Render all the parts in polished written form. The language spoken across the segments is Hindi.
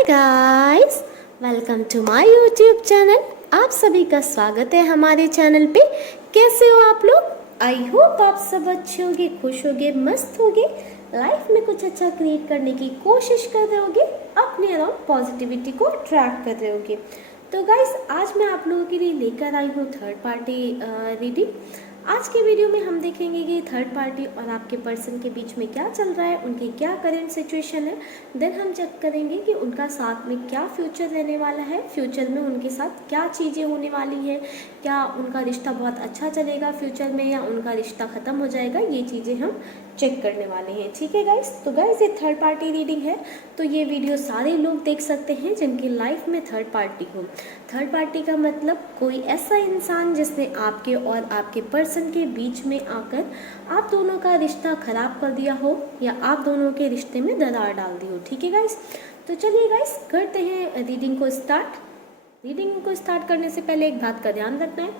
Hi guys, welcome to my YouTube channel. आप सभी का स्वागत है हमारे चैनल पे। कैसे हो आप लोग? आई होप आप सब अच्छे होगे, खुश होगे, मस्त होगे, लाइफ में कुछ अच्छा क्रिएट करने की कोशिश कर रहे होगे, अपने अराउंड पॉजिटिविटी को अट्रैक्ट कर रहे होगे। तो गाइस, आज मैं आप लोगों के लिए लेकर आई हूँ थर्ड पार्टी रीडिंग। आज के वीडियो में हम देखेंगे कि थर्ड पार्टी और आपके पर्सन के बीच में क्या चल रहा है, उनकी क्या करेंट सिचुएशन है। देन हम चेक करेंगे कि उनका साथ में क्या फ्यूचर रहने वाला है, फ्यूचर में उनके साथ क्या चीज़ें होने वाली हैं, क्या उनका रिश्ता बहुत अच्छा चलेगा फ्यूचर में या उनका रिश्ता ख़त्म हो जाएगा। ये चीज़ें हम चेक करने वाले हैं। ठीक है गाइस, तो गाइस ये थर्ड पार्टी रीडिंग है, तो ये वीडियो सारे लोग देख सकते हैं जिनकी लाइफ में थर्ड पार्टी हो। थर्ड पार्टी का मतलब कोई ऐसा इंसान जिसने आपके और आपके पर्सन के बीच में आकर आप दोनों का रिश्ता खराब कर दिया हो या आप दोनों के रिश्ते में दरार डाल दी हो। ठीक है गाइस, तो चलिए गाइस करते हैं रीडिंग को स्टार्ट। रीडिंग को स्टार्ट करने से पहले एक बात का ध्यान रखना है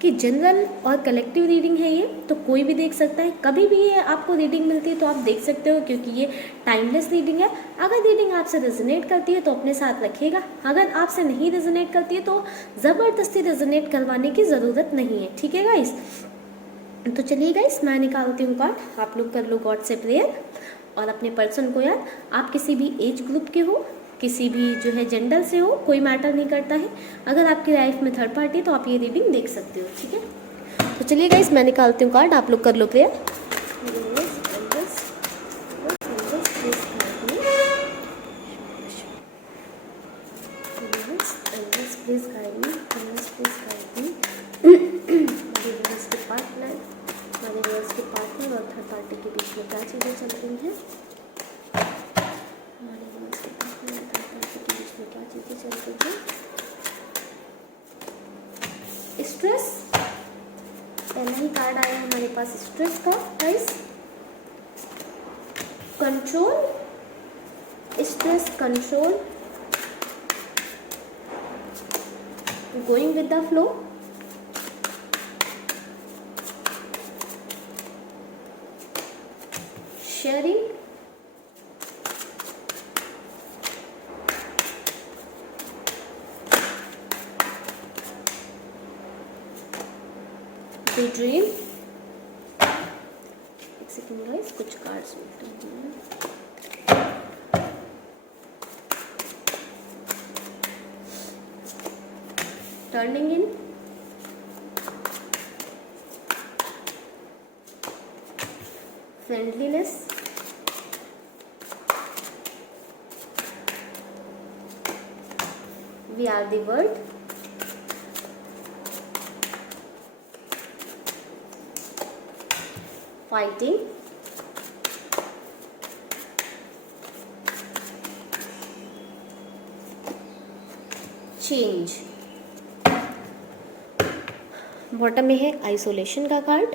कि जनरल और कलेक्टिव रीडिंग है ये, तो कोई भी देख सकता है। कभी भी ये आपको रीडिंग मिलती है तो आप देख सकते हो, क्योंकि ये टाइमलेस रीडिंग है। अगर रीडिंग आपसे रेजोनेट करती है तो अपने साथ रखिएगा, अगर आपसे नहीं रेजोनेट करती है तो ज़बरदस्ती रेजोनेट करवाने की ज़रूरत नहीं है। ठीक है गाइस, तो चलिए गाइस मैं निकालती हूँ कार्ड। आप लोग कर लो गॉड से प्रेयर और अपने पर्सन को याद। आप किसी भी एज ग्रुप के हो, किसी भी जो है जेंडर से हो, कोई मैटर नहीं करता है। अगर आपकी लाइफ में थर्ड पार्टी तो आप ये रीडिंग देख सकते हो। ठीक है, तो चलिए गाइस मैं निकालती हूँ कार्ड। आप लोग कर लो prayer. Please guide me, please guide me. हमारे व्यूअर्स के पार्टनर और थर्ड पार्टी के बीच में क्या चीज़ें चल रही हैं, हमारे व्यूअर्स के पार्टनर और थर्ड पार्टी के बीच में क्या चीज़ें चल रही हैं। स्ट्रेस, पहला ही कार्ड आया हमारे पास स्ट्रेस का guys. Control, stress control, going with the flow, sharing, the dream. एक सेकेंड गाइस, कुछ कार्ड्स मिलते हैं। Turning in, friendliness, we are the world, fighting, change. Bottom में है आइसोलेशन का कार्ड,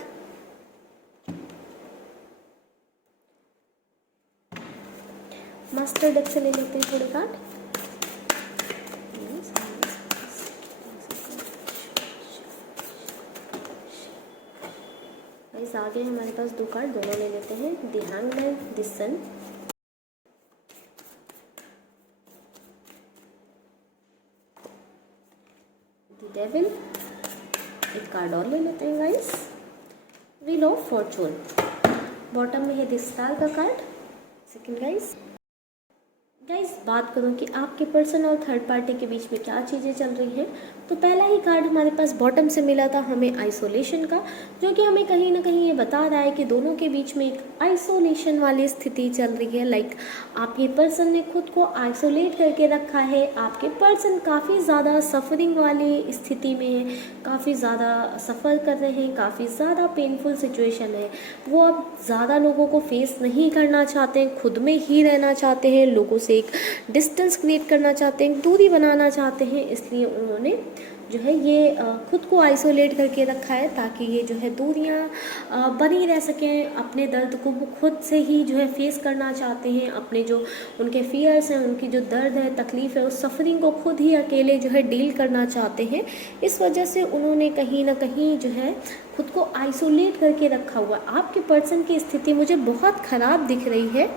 मास्टर डेक से ले लेते हैं थोड़े कार्ड। आगे हमारे पास दो कार्ड, दोनों ले लेते हैं। The hangman, the sun, the devil. एक कार्ड और ले लेते हैं guys, wheel of fortune. Bottom में है द स्टार का कार्ड। सेकंड गाइस बात करूं कि आपके पर्सन और थर्ड पार्टी के बीच में क्या चीज़ें चल रही हैं, तो पहला ही कार्ड हमारे पास बॉटम से मिला था हमें आइसोलेशन का, जो कि हमें कहीं ना कहीं ये बता रहा है कि दोनों के बीच में एक आइसोलेशन वाली स्थिति चल रही है। लाइक आपके पर्सन ने खुद को आइसोलेट करके रखा है। आपके पर्सन काफ़ी ज़्यादा सफरिंग वाली स्थिति में है, काफ़ी ज़्यादा सफ़र कर रहे हैं, काफ़ी ज़्यादा पेनफुल सिचुएशन है। वो अब ज़्यादा लोगों को फेस नहीं करना चाहते हैं, खुद में ही रहना चाहते हैं, लोगों से एक डिस्टेंस क्रिएट करना चाहते हैं, दूरी बनाना चाहते हैं। इसलिए उन्होंने जो है ये खुद को आइसोलेट करके रखा है, ताकि ये जो है दूरियां बनी रह सकें। अपने दर्द को वो खुद से ही जो है फेस करना चाहते हैं। अपने जो उनके फियर्स हैं, उनकी जो दर्द है, तकलीफ़ है, उस सफरिंग को खुद ही अकेले जो है डील करना चाहते हैं। इस वजह से उन्होंने कहीं ना कहीं जो है खुद को आइसोलेट करके रखा हुआ। आपके पर्सन की स्थिति मुझे बहुत ख़राब दिख रही है।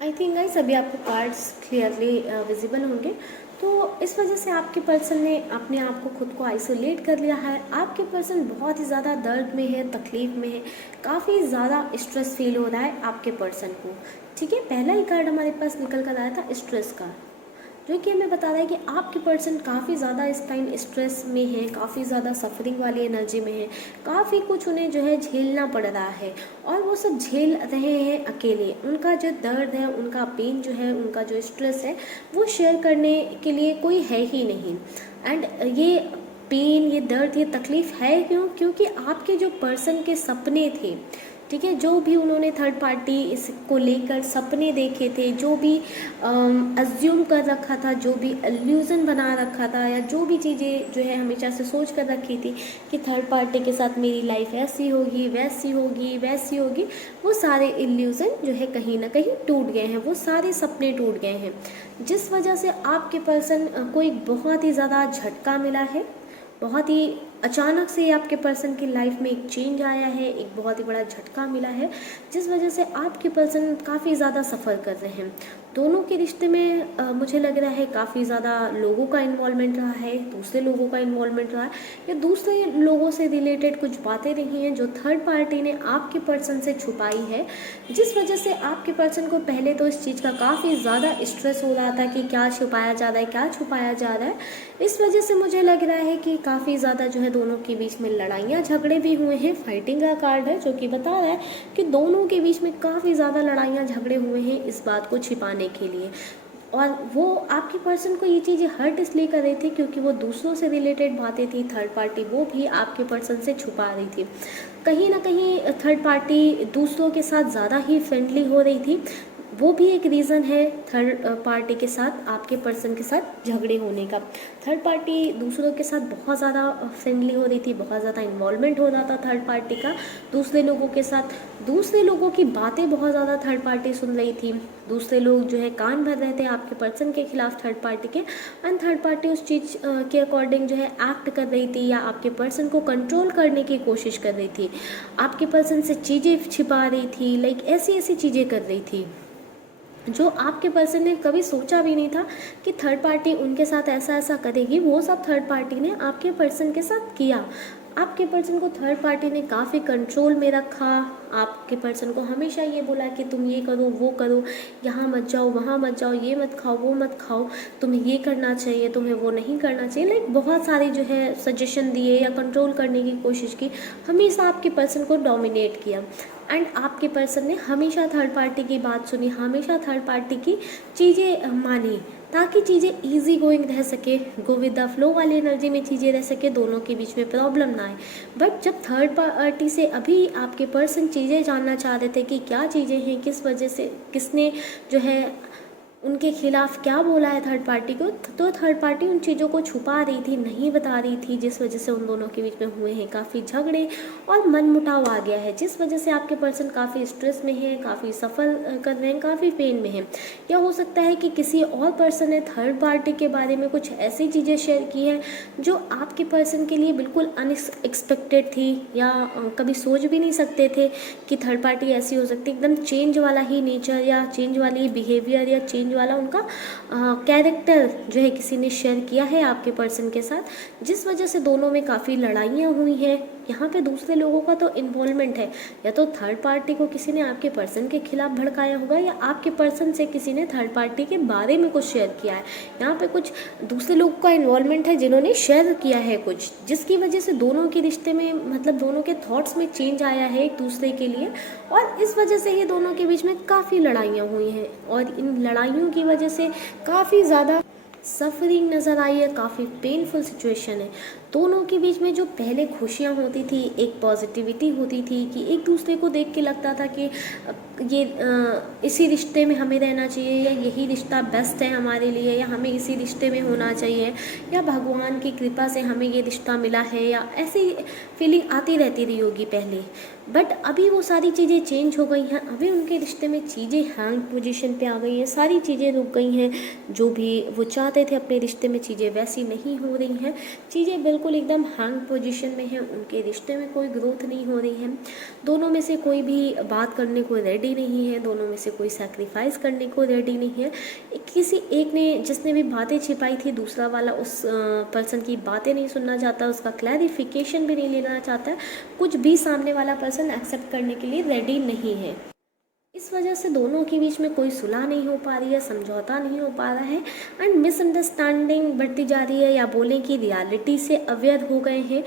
आई थिंक गाइस अभी आपको कार्ड्स क्लियरली विजिबल होंगे। तो इस वजह से आपके पर्सन ने अपने आप को खुद को आइसोलेट कर लिया है। आपके पर्सन बहुत ही ज़्यादा दर्द में है, तकलीफ में है, काफ़ी ज़्यादा स्ट्रेस फील हो रहा है आपके पर्सन को। ठीक है, पहला ही कार्ड हमारे पास निकल कर आया था स्ट्रेस का, जो कि हमें बता रहा है कि आपके पर्सन काफ़ी ज़्यादा इस टाइम स्ट्रेस में है, काफ़ी ज़्यादा सफरिंग वाली एनर्जी में है, काफ़ी कुछ उन्हें जो है झेलना पड़ रहा है और वो सब झेल रहे हैं अकेले। उनका जो दर्द है, उनका पेन जो है, उनका जो स्ट्रेस है, वो शेयर करने के लिए कोई है ही नहीं। एंड ये पेन, ये दर्द, ये तकलीफ़ है क्यों? क्योंकि आपके जो पर्सन के सपने थे, ठीक है, जो भी उन्होंने थर्ड पार्टी इसको लेकर सपने देखे थे, जो भी अज्यूम कर रखा था, जो भी इल्यूज़न बना रखा था, या जो भी चीज़ें जो है हमेशा से सोच कर रखी थी कि थर्ड पार्टी के साथ मेरी लाइफ ऐसी होगी, वैसी होगी, वैसी होगी, वो सारे इल्यूज़न जो है कहीं ना कहीं टूट गए हैं, वो सारे सपने टूट गए हैं। जिस वजह से आपके पर्सन को एक बहुत ही ज़्यादा झटका मिला है, बहुत ही अचानक से आपके पर्सन की लाइफ में एक चेंज आया है, एक बहुत ही बड़ा झटका मिला है, जिस वजह से आपके पर्सन काफ़ी ज़्यादा सफ़र कर रहे हैं। दोनों के रिश्ते में मुझे लग रहा है काफ़ी ज़्यादा लोगों का इन्वॉल्वमेंट रहा है, दूसरे लोगों का इन्वॉल्वमेंट रहा है, या दूसरे लोगों से रिलेटेड कुछ बातें रही हैं जो थर्ड पार्टी ने आपके पर्सन से छुपाई है, जिस वजह से आपके पर्सन को पहले तो इस चीज़ का काफ़ी ज़्यादा स्ट्रेस हो रहा था कि क्या छुपाया जा रहा है, क्या छुपाया जा रहा है। इस वजह से मुझे लग रहा है कि काफ़ी ज़्यादा जो है दोनों के बीच में लड़ाइयाँ झगड़े भी हुए हैं। फाइटिंग का कार्ड है जो कि बता रहा है कि दोनों के बीच में काफ़ी ज़्यादा लड़ाइयाँ झगड़े हुए हैं इस बात को छिपाने के लिए। और वो आपके पर्सन को ये चीज़ें हर्ट इसलिए कर रही थी क्योंकि वो दूसरों से रिलेटेड बातें थी, थर्ड पार्टी वो भी आपके पर्सन से छुपा रही थी। कहीं ना कहीं थर्ड पार्टी दूसरों के साथ ज़्यादा ही फ्रेंडली हो रही थी, वो भी एक रीज़न है थर्ड पार्टी के साथ, आपके पर्सन के साथ झगड़े होने का। थर्ड पार्टी दूसरों के साथ बहुत ज़्यादा फ्रेंडली हो रही थी, बहुत ज़्यादा इन्वॉल्वमेंट हो रहा था थर्ड पार्टी का दूसरे लोगों के साथ, दूसरे लोगों की बातें बहुत ज़्यादा थर्ड पार्टी सुन रही थी, दूसरे लोग जो है कान भर रहे थे आपके पर्सन के खिलाफ थर्ड पार्टी के, एंड थर्ड पार्टी उस चीज़ के अकॉर्डिंग जो है एक्ट कर रही थी या आपके पर्सन को कंट्रोल करने की कोशिश कर रही थी, आपके पर्सन से चीज़ें छिपा रही थी, लाइक ऐसी ऐसी चीज़ें कर रही थी जो आपके पर्सन ने कभी सोचा भी नहीं था कि थर्ड पार्टी उनके साथ ऐसा ऐसा करेगी। वो सब थर्ड पार्टी ने आपके पर्सन के साथ किया। आपके पर्सन को थर्ड पार्टी ने काफ़ी कंट्रोल में रखा, आपके पर्सन को हमेशा ये बोला कि तुम ये करो, वो करो, यहाँ मत जाओ, वहाँ मत जाओ, ये मत खाओ, वो मत खाओ, तुम्हें ये करना चाहिए, तुम्हें वो नहीं करना चाहिए, लाइक बहुत सारी जो है सजेशन दिए या कंट्रोल करने की कोशिश की, हमेशा आपके पर्सन को डोमिनेट किया। एंड आपके पर्सन ने हमेशा थर्ड पार्टी की बात सुनी, हमेशा थर्ड पार्टी की चीज़ें मानी, ताकि चीज़ें इजी गोइंग रह सके, गो विद द फ्लो वाली एनर्जी में चीज़ें रह सके, दोनों के बीच में प्रॉब्लम ना आए। बट जब थर्ड पार्टी से अभी आपके पर्सन चीज़ें जानना चाह रहे थे कि क्या चीज़ें हैं, किस वजह से, किसने जो है उनके खिलाफ क्या बोला है थर्ड पार्टी को, तो थर्ड पार्टी उन चीज़ों को छुपा रही थी, नहीं बता रही थी, जिस वजह से उन दोनों के बीच में हुए हैं काफ़ी झगड़े और मनमुटाव आ गया है, जिस वजह से आपके पर्सन काफ़ी स्ट्रेस में है, काफ़ी सफ़र कर रहे हैं, काफ़ी पेन में है। या हो सकता है कि किसी और पर्सन ने थर्ड पार्टी के बारे में कुछ ऐसी चीज़ें शेयर की हैं जो आपके पर्सन के लिए बिल्कुल अनएक्सपेक्टेड थी, या कभी सोच भी नहीं सकते थे कि थर्ड पार्टी ऐसी हो सकती है। एकदम चेंज वाला ही नेचर या चेंज वाली बिहेवियर या चेंज वाला उनका कैरेक्टर जो है किसी ने शेयर किया है आपके पर्सन के साथ, जिस वजह से दोनों में काफ़ी लड़ाइयाँ हुई हैं। यहाँ पे दूसरे लोगों का तो इन्वॉल्वमेंट है, या तो थर्ड पार्टी को किसी ने आपके पर्सन के खिलाफ भड़काया होगा, या आपके पर्सन से किसी ने थर्ड पार्टी के बारे में कुछ शेयर किया है। यहाँ पे कुछ दूसरे लोगों का इन्वॉल्वमेंट है जिन्होंने शेयर किया है कुछ, जिसकी वजह से दोनों के रिश्ते में, मतलब दोनों के थॉट्स में चेंज आया है एक दूसरे के लिए, और इस वजह से ही दोनों के बीच में काफ़ी लड़ाइयाँ हुई हैं, और इन लड़ाइयों की वजह से काफ़ी ज़्यादा सफरिंग नज़र आई है, काफ़ी पेनफुल सिचुएशन है। दोनों के बीच में जो पहले खुशियाँ होती थी, एक पॉजिटिविटी होती थी कि एक दूसरे को देख के लगता था कि ये इसी रिश्ते में हमें रहना चाहिए, या यही रिश्ता बेस्ट है हमारे लिए, या हमें इसी रिश्ते में होना चाहिए, या भगवान की कृपा से हमें ये रिश्ता मिला है, या ऐसी फीलिंग आती रहती रही होगी पहले। बट अभी वो सारी चीज़ें चेंज हो गई हैं, अभी उनके रिश्ते में चीज़ें हैंग पोजीशन पे आ गई हैं, सारी चीज़ें रुक गई हैं, जो भी वो चाहते थे अपने रिश्ते में चीज़ें वैसी नहीं हो रही हैं, चीज़ें बिल्कुल बिल्कुल एकदम हैंग पोजीशन में हैं, उनके रिश्ते में कोई ग्रोथ नहीं हो रही है, दोनों में से कोई भी बात करने को रेडी नहीं है, दोनों में से कोई सैक्रिफाइस करने को रेडी नहीं है। किसी एक ने जिसने भी बातें छिपाई थी, दूसरा वाला उस पर्सन की बातें नहीं सुनना चाहता, उसका क्लैरिफिकेशन भी नहीं लेना चाहता है, कुछ भी सामने वाला पर्सन एक्सेप्ट करने के लिए रेडी नहीं है। इस वजह से दोनों के बीच में कोई सुलह नहीं हो पा रही है, समझौता नहीं हो पा रहा है एंड मिसअंडरस्टैंडिंग बढ़ती जा रही है, या बोलें कि रियलिटी से अवेयर हो गए हैं।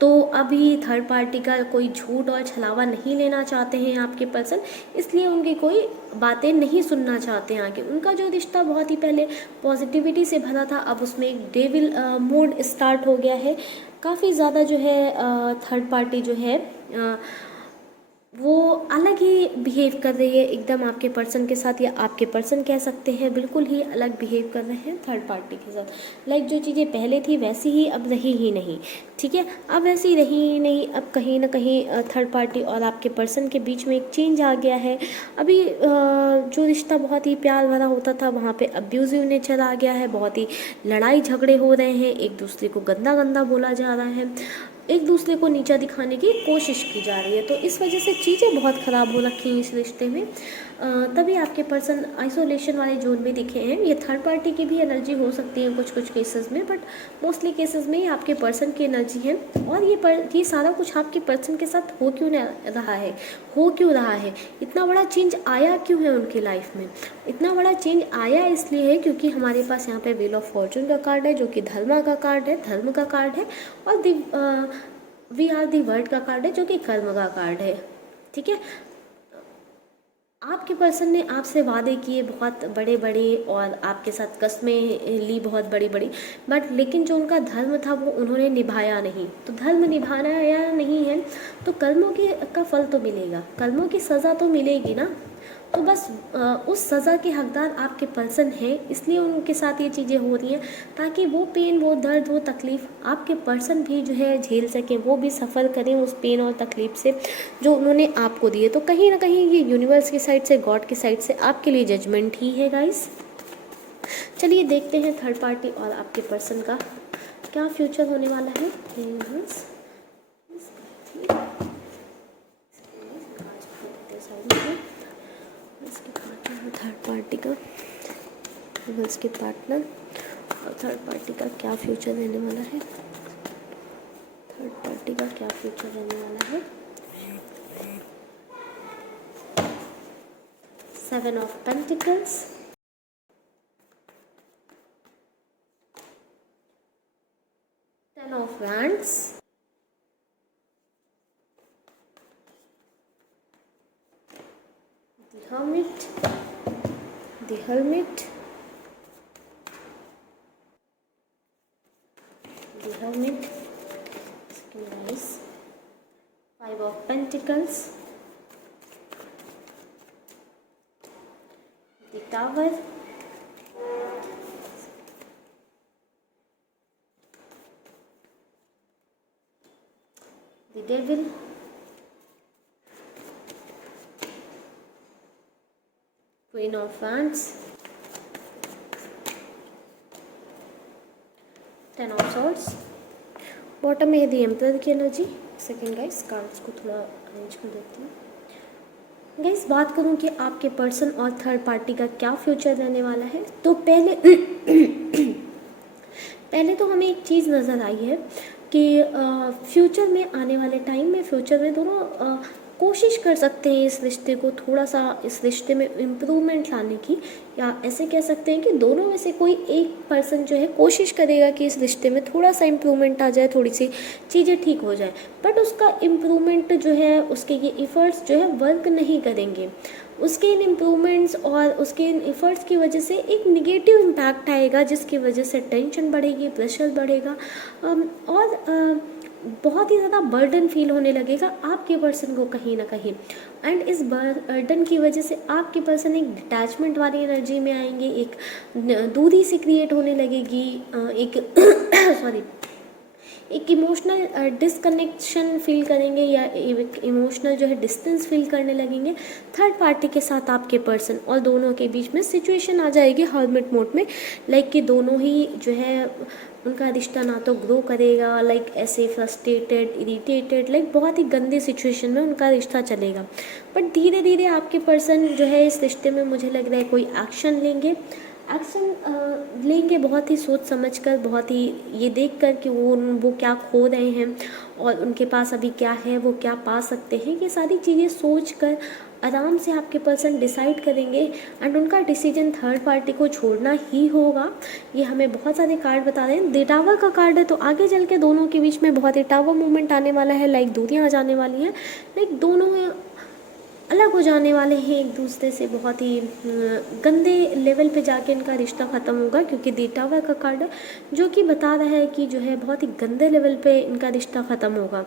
तो अभी थर्ड पार्टी का कोई झूठ और छलावा नहीं लेना चाहते हैं आपके पर्सन, इसलिए उनकी कोई बातें नहीं सुनना चाहते हैं आगे। उनका जो रिश्ता बहुत ही पहले पॉजिटिविटी से भरा था, अब उसमें एक डेविल मूड स्टार्ट हो गया है। काफ़ी ज़्यादा जो है थर्ड पार्टी जो है वो अलग ही बिहेव कर रही है एकदम आपके पर्सन के साथ, या आपके पर्सन कह सकते हैं बिल्कुल ही अलग बिहेव कर रहे हैं थर्ड पार्टी के साथ। लाइक जो चीज़ें पहले थी वैसी ही अब रही ही नहीं, ठीक है, अब वैसी रही ही नहीं। अब कहीं ना कहीं थर्ड पार्टी और आपके पर्सन के बीच में एक चेंज आ गया है। अभी जो रिश्ता बहुत ही प्यार भरा होता था, वहाँ पे अब्यूजिव नेचर आ गया है, बहुत ही लड़ाई झगड़े हो रहे हैं, एक दूसरे को गंदा गंदा बोला जा रहा है, एक दूसरे को नीचा दिखाने की कोशिश की जा रही है। तो इस वजह से चीज़ें बहुत ख़राब हो रखी हैं इस रिश्ते में। तभी आपके पर्सन आइसोलेशन वाले जोन में दिखे हैं। ये थर्ड पार्टी की भी एनर्जी हो सकती है कुछ कुछ केसेस में, बट मोस्टली केसेस में ये आपके पर्सन की एनर्जी है। और ये सारा कुछ आपके पर्सन के साथ हो क्यों रहा है, इतना बड़ा चेंज आया क्यों है उनकी लाइफ में? इतना बड़ा चेंज आया इसलिए है क्योंकि हमारे पास यहाँ पे व्हील ऑफ फॉर्चून का कार्ड है, जो कि धर्म का कार्ड है, और वी आर दी वर्ल्ड का कार्ड है, जो कि कर्म का कार्ड है, ठीक है। आपके पर्सन ने आपसे वादे किए बहुत बड़े बड़े, और आपके साथ कस्में ली बहुत बड़ी बड़ी, बट लेकिन जो उनका धर्म था वो उन्होंने निभाया नहीं। तो धर्म निभाना या नहीं है तो कर्मों का फल तो मिलेगा, कर्मों की सज़ा तो मिलेगी ना। तो बस उस सज़ा के हकदार आपके पर्सन हैं, इसलिए उनके साथ ये चीज़ें हो रही हैं, ताकि वो पेन, वो दर्द, वो तकलीफ़ आपके पर्सन भी जो है झेल सकें, वो भी सफ़र करें उस पेन और तकलीफ़ से जो उन्होंने आपको दिए। तो कहीं ना कहीं ये यूनिवर्स की साइड से, गॉड की साइड से आपके लिए जजमेंट ही है गाइस। चलिए देखते हैं थर्ड पार्टी और आपके पर्सन का क्या फ्यूचर होने वाला है। थर्ड पार्टी का उसके पार्टनर और थर्ड पार्टी का क्या फ्यूचर रहने वाला है। थर्ड पार्टी का क्या फ्यूचर रहने वाला है। 7 of pentacles, 10 of wands, the hermit, nice. 5 of pentacles, the tower, the devil, Queen of Wands, 10 of Swords। Bottom में है दी एम्परर की एनर्जी। सेकेंड गाइस, कार्ड्स को थोड़ा अरेंज कर देती हूँ। गाइस, बात करूँ कि आपके पर्सन और थर्ड पार्टी का क्या फ्यूचर रहने वाला है, तो पहले तो हमें एक चीज़ नज़र आई है कि फ्यूचर में, आने वाले टाइम में फ्यूचर में दोनों कोशिश कर सकते हैं इस रिश्ते को थोड़ा सा, इस रिश्ते में इम्प्रूवमेंट लाने की, या ऐसे कह सकते हैं कि दोनों में से कोई एक पर्सन जो है कोशिश करेगा कि इस रिश्ते में थोड़ा सा इम्प्रूवमेंट आ जाए, थोड़ी सी चीज़ें ठीक हो जाए। बट उसका इम्प्रूवमेंट जो है, उसके ये इफ़र्ट्स जो है वर्क नहीं करेंगे। उसके इन इम्प्रूवमेंट्स और उसके इन एफर्ट्स की वजह से एक निगेटिव इम्पैक्ट आएगा, जिसकी वजह से टेंशन बढ़ेगी, प्रेशर बढ़ेगा, और बहुत ही ज़्यादा बर्डन फील होने लगेगा आपके पर्सन को कहीं ना कहीं। एंड इस बर्डन की वजह से आपके पर्सन एक डिटैचमेंट वाली एनर्जी में आएंगे, एक दूरी सी क्रिएट होने लगेगी, एक इमोशनल डिसकनेक्शन फील करेंगे या एक इमोशनल जो है डिस्टेंस फील करने लगेंगे थर्ड पार्टी के साथ आपके पर्सन, और दोनों के बीच में सिचुएशन आ जाएगी हर्मिट मोड में, लाइक कि दोनों ही जो है उनका रिश्ता ना तो ग्रो करेगा, लाइक ऐसे फ्रस्ट्रेटेड इरिटेटेड, लाइक बहुत ही गंदी सिचुएशन में उनका रिश्ता चलेगा। बट धीरे धीरे आपके पर्सन जो है इस रिश्ते में मुझे लग रहा है कोई एक्शन लेंगे बहुत ही सोच समझ कर, बहुत ही ये देख कर कि वो क्या खो रहे हैं और उनके पास अभी क्या है, वो क्या पा सकते हैं, ये सारी चीज़ें सोच कर आराम से आपके पर्सन डिसाइड करेंगे एंड उनका डिसीजन थर्ड पार्टी को छोड़ना ही होगा। ये हमें बहुत सारे कार्ड बता रहे हैं। द टावर का कार्ड है, तो आगे चल के दोनों के बीच में बहुत ही टावर मूवमेंट आने वाला है, लाइक दूरियाँ आ जाने वाली हैं, लाइक दोनों अलग हो जाने वाले हैं एक दूसरे से, बहुत ही गंदे लेवल पे जाके इनका रिश्ता ख़त्म होगा, क्योंकि द टावर का कार्ड है जो कि बता रहा है कि जो है बहुत ही गंदे लेवल पे इनका रिश्ता ख़त्म होगा,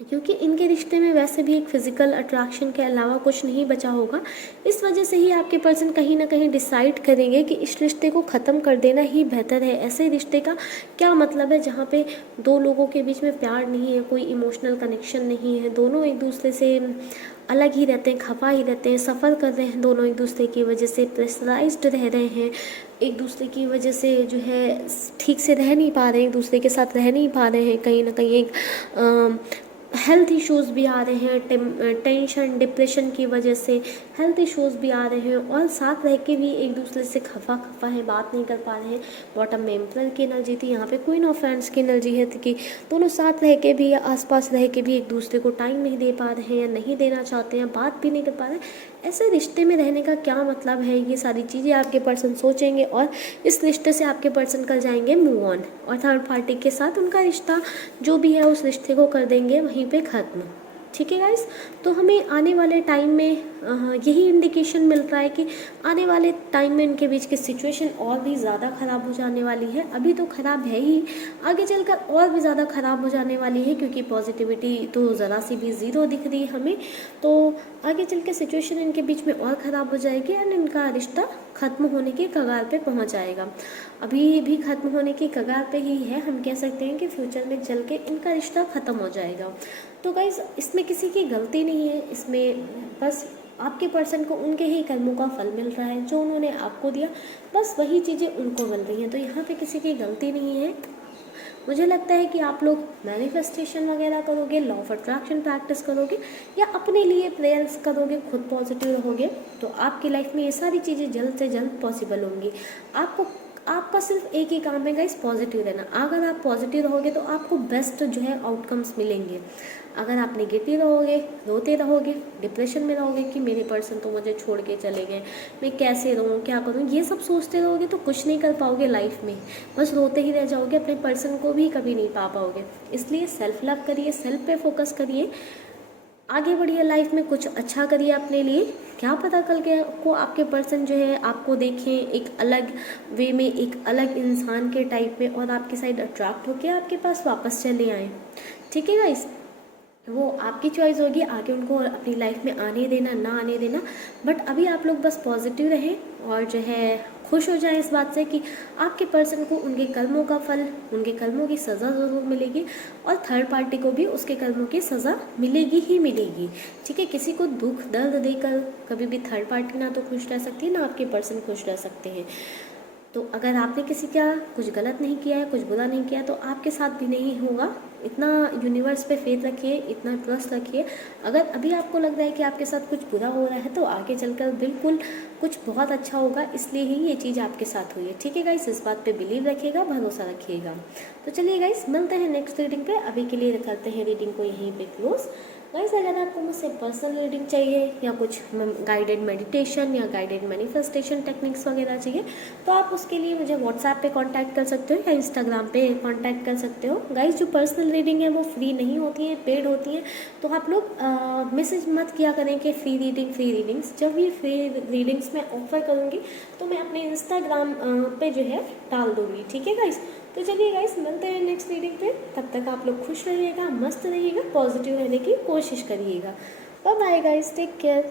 क्योंकि इनके रिश्ते में वैसे भी एक फिज़िकल अट्रैक्शन के अलावा कुछ नहीं बचा होगा। इस वजह से ही आपके पर्सन कहीं ना कहीं डिसाइड करेंगे कि इस रिश्ते को ख़त्म कर देना ही बेहतर है। ऐसे रिश्ते का क्या मतलब है जहाँ पे दो लोगों के बीच में प्यार नहीं है, कोई इमोशनल कनेक्शन नहीं है, दोनों एक दूसरे से अलग ही रहते हैं, खफा ही रहते हैं, सफ़र कर रहे हैं दोनों एक दूसरे की वजह से, प्रेशराइज्ड रह रहे हैं, एक दूसरे की वजह से जो है ठीक से रह नहीं पा रहे हैं, एक दूसरे के साथ रह नहीं पा रहे हैं, कहीं ना कहीं एक हेल्थ इश्यूज़ भी आ रहे हैं, टेंशन डिप्रेशन की वजह से हेल्थ इश्यूज़ भी आ रहे हैं, और साथ रह के भी एक दूसरे से खफा है, बात नहीं कर पा रहे हैं। बॉटम में एम्परर की एनर्जी थी, यहाँ पे क्वीन ऑफ फ्रेंड्स की एनर्जी है कि दोनों साथ रह के भी या आसपास रह के भी एक दूसरे को टाइम नहीं दे पा रहे हैं या नहीं देना चाहते हैं, बात भी नहीं कर पा रहे हैं। ऐसे रिश्ते में रहने का क्या मतलब है, ये सारी चीज़ें आपके पर्सन सोचेंगे और इस रिश्ते से आपके पर्सन कर जाएंगे मूव ऑन, और थर्ड पार्टी के साथ उनका रिश्ता जो भी है उस रिश्ते को कर देंगे वहीं पे ख़त्म। ठीक है गाइस, तो हमें आने वाले टाइम में यही इंडिकेशन मिल रहा है कि आने वाले टाइम में इनके बीच की सिचुएशन और भी ज़्यादा ख़राब हो जाने वाली है। अभी तो ख़राब है ही, आगे चलकर और भी ज़्यादा ख़राब हो जाने वाली है, क्योंकि पॉजिटिविटी तो ज़रा सी भी ज़ीरो दिख रही है हमें। तो आगे चल के सिचुएशन इनके बीच में और ख़राब हो जाएगी एंड इनका रिश्ता ख़त्म होने के कगार पे पहुंच जाएगा। अभी भी ख़त्म होने की कगार पे ही है, हम कह सकते हैं कि फ्यूचर में चल के इनका रिश्ता ख़त्म हो जाएगा। तो गाइज़ इसमें किसी की गलती नहीं है, इसमें बस आपके पर्सन को उनके ही कर्मों का फल मिल रहा है, जो उन्होंने आपको दिया बस वही चीज़ें उनको मिल रही हैं। तो यहाँ पे किसी की गलती नहीं है। मुझे लगता है कि आप लोग मैनिफेस्टेशन वगैरह करोगे, लॉ ऑफ अट्रैक्शन प्रैक्टिस करोगे या अपने लिए प्रेयर्स करोगे, खुद पॉजिटिव रहोगे, तो आपकी लाइफ में ये सारी चीज़ें जल्द से जल्द पॉसिबल होंगी। आपका सिर्फ एक ही काम है गाइस, पॉजिटिव रहना। अगर आप पॉजिटिव रहोगे तो आपको बेस्ट जो है आउटकम्स मिलेंगे। अगर आप नेगेटिव रहोगे, रोते रहोगे, डिप्रेशन में रहोगे कि मेरे पर्सन तो मुझे छोड़ के चले गए, मैं कैसे रहूँ, क्या करूँ, ये सब सोचते रहोगे तो कुछ नहीं कर पाओगे लाइफ में, बस रोते ही रह जाओगे, अपने पर्सन को भी कभी नहीं पा पाओगे। इसलिए सेल्फ लव करिए, सेल्फ पे फोकस करिए, आगे बढ़िए लाइफ में, कुछ अच्छा करिए अपने लिए। क्या पता कल के को आपके पर्सन जो है आपको देखें एक अलग वे में, एक अलग इंसान के टाइप में, और आपकी साइड अट्रैक्ट होकर आपके पास वापस चले आए। ठीक है गाइस, वो आपकी चॉइस होगी आगे उनको अपनी लाइफ में आने देना ना आने देना। बट अभी आप लोग बस पॉजिटिव रहें और जो है खुश हो जाएं इस बात से कि आपके पर्सन को उनके कर्मों का फल, उनके कर्मों की सज़ा ज़रूर मिलेगी, और थर्ड पार्टी को भी उसके कर्मों की सज़ा मिलेगी ही मिलेगी। ठीक है, किसी को दुख दर्द देकर कभी भी थर्ड पार्टी ना तो खुश रह सकती है ना आपके पर्सन खुश रह सकते हैं। तो अगर आपने किसी का कुछ गलत नहीं किया है, कुछ बुरा नहीं किया, तो आपके साथ भी नहीं होगा। इतना यूनिवर्स पे फेथ रखिए, इतना ट्रस्ट रखिए। अगर अभी आपको लग रहा है कि आपके साथ कुछ बुरा हो रहा है तो आगे चलकर बिल्कुल कुछ बहुत अच्छा होगा, इसलिए ही ये चीज़ आपके साथ हुई है। ठीक है गाइस, इस बात पे बिलीव रखिएगा, भरोसा रखिएगा। तो चलिए गाइस, मिलते हैं नेक्स्ट रीडिंग पे। अभी के लिए करते हैं रीडिंग को यहीं पे क्लोज। गाइस, अगर आपको मुझसे पर्सनल रीडिंग चाहिए या कुछ गाइडेड मेडिटेशन या गाइडेड मैनिफेस्टेशन टेक्निक्स वगैरह चाहिए तो आप उसके लिए मुझे व्हाट्सएप पे कांटेक्ट कर सकते हो या इंस्टाग्राम पे कांटेक्ट कर सकते हो। गाइस, जो पर्सनल रीडिंग है वो फ्री नहीं होती है, पेड होती हैं, तो आप लोग मैसेज मत किया करें कि फ्री रीडिंग्स। जब ये फ्री रीडिंग्स मैं ऑफर करूँगी तो मैं अपने इंस्टाग्राम पे जो है डाल दूँगी। ठीक है गाइस, तो चलिए गाइस, मिलते हैं नेक्स्ट रीडिंग पे। तब तक आप लोग खुश रहिएगा, मस्त रहिएगा, पॉजिटिव रहने की कोशिश करिएगा। Bye bye guys, take care.